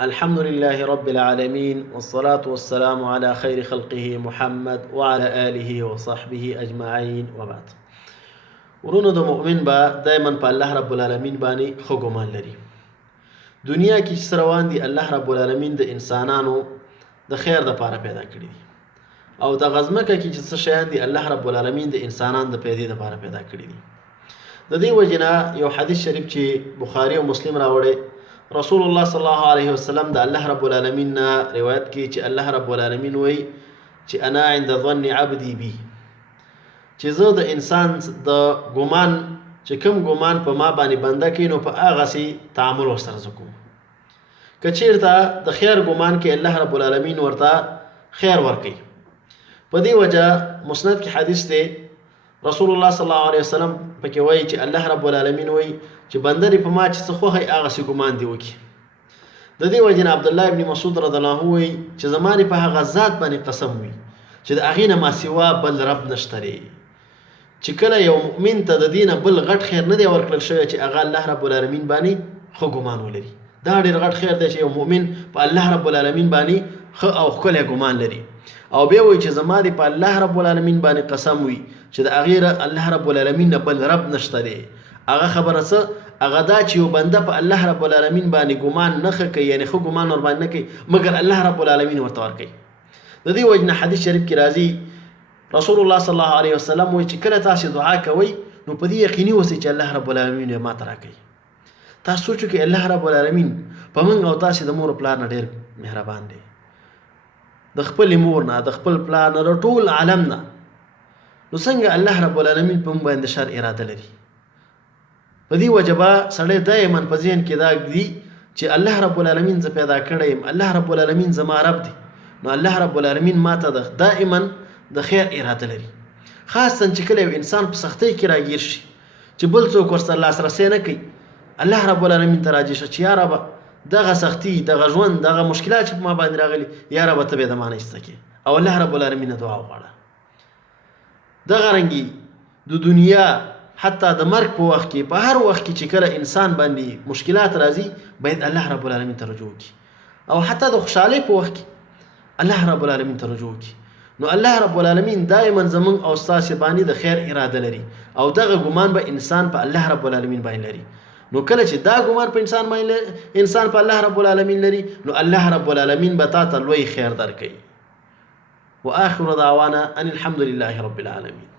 الحمد لله رب العالمين والصلاة والسلام على خير خلقه محمد وعلى آله وصحبه أجمعين وبعد. ورونو د مؤمن با دائما په الله رب العالمین باندې خو ګمان لري. دنیا کې چې روان دي الله رب العالمین د انسانانو د خیر د پاره پیدا کړی دي او د غزمکه کې چې څه شیان دي الله رب العالمین د انسانانو د پیدا لپاره پیدا کړی دي. د دې وجنه یو حدیث شریف چې بخاری او مسلم راوړي رسول الله صلی الله علیه وسلم د الله رب العالمین روایت کې چې الله رب العالمین وایي چې انا عند ظن عبدي بي، چې زه د انسان د ګمان چې کوم ګمان په ما باندې بنده کوي نو په هغه سي تعامل ورسره کوم. که چیرته د خیر ګمان کې الله رب العالمین ورته خیر ورکوي. په دې وجه مسند کې حدیث دی رسول الله صلی الله علیه وسلم پکې وایي چې الله رب العالمین وایي چې بنده په ما چې څه خوښي هغه سي ګمان دی وکړي. د دې وجه عبد الله ابن مسعود رضی الله عنه وایي چې زمانه په هغه ذات باندې قسم وي چې د هغې نه ما سوا بل رب نشته دی، چې کله یو مؤمن ته د دینه بل غټ خیر نه دی ورکړل شوی چې هغه الله رب العالمین باندې خو ګمان ولري. دا ډېر غټ خیر دی چې یو مؤمن په الله رب العالمین باندې خو او ښکلی ګمان لري. او بیا وایي چې زما د په الله رب العالمین باندې قسم وي چې د هغې الله رب العالمین نه بل رب نشته دی. هغه خبره څه هغه دا چې یو بنده په الله رب العالمین باندې ګمان نه ښه کوي، یعنې ښه ګمان ور باندې نه کوي مګر الله رب العالمین ورته ورکوي. د دې وجه نه حدیث شریف کې راځي رسول الله صلی الله علیه وسلم وایي چې کله تاسې دعا کوئ نو په دې یقیني اوسئ چې الله رب العالمین یې ماته راکوي. تاسو سوچ وکړئ الله رب العالمین په موږ او تاسې د مور او پلار نه ډېر مهربان دی، د خپلې مور نه د خپل پلار نه د ټول عالم نه. نو څنګه الله رب العالمین په موږ باندې شر اراده لري؟ په دې وجه به سړی دایما په ذهن کې دا ږدي چې الله رب العالمین زه پیدا کړی یم، الله رب العالمین زما رب دی، نو الله رب العالمین ماته دائما د خیر اراده لري. خاصا چې کله یو انسان په سختۍ کې راګیر شي چې بل څوک ورسره لاسرسی نه کوي، الله رب العالمین ته راجع شه چې یا ربه دغه سختي دغه ژوند دغه مشکلات چې په ما باندې راغلي یا ربه ته به د ما نه ایسته کړې او الله رب العالمین نه دعا وغواړه. دغه رنګې د دنیا حتی د مرګ په وخت کې په هر وخت کې چې کله انسان باندې مشکلات راځي باید الله رب العالمین ته رجوع وکړي، او حتی د خوشحالۍ په وخت کې الله رب العالمین ته رجوع وکړي. نو الله رب العالمین دائما زمون او ستاسې باندې د خیر اراده لري او دغه ګمان به انسان په الله رب العالمین باندې لري. نو کله چې دا ګمان په انسان په الله رب العالمین لري نو الله رب العالمین به تا ته لوی خیر درکوي. واخر دعوانا ان الحمد لله رب العالمین.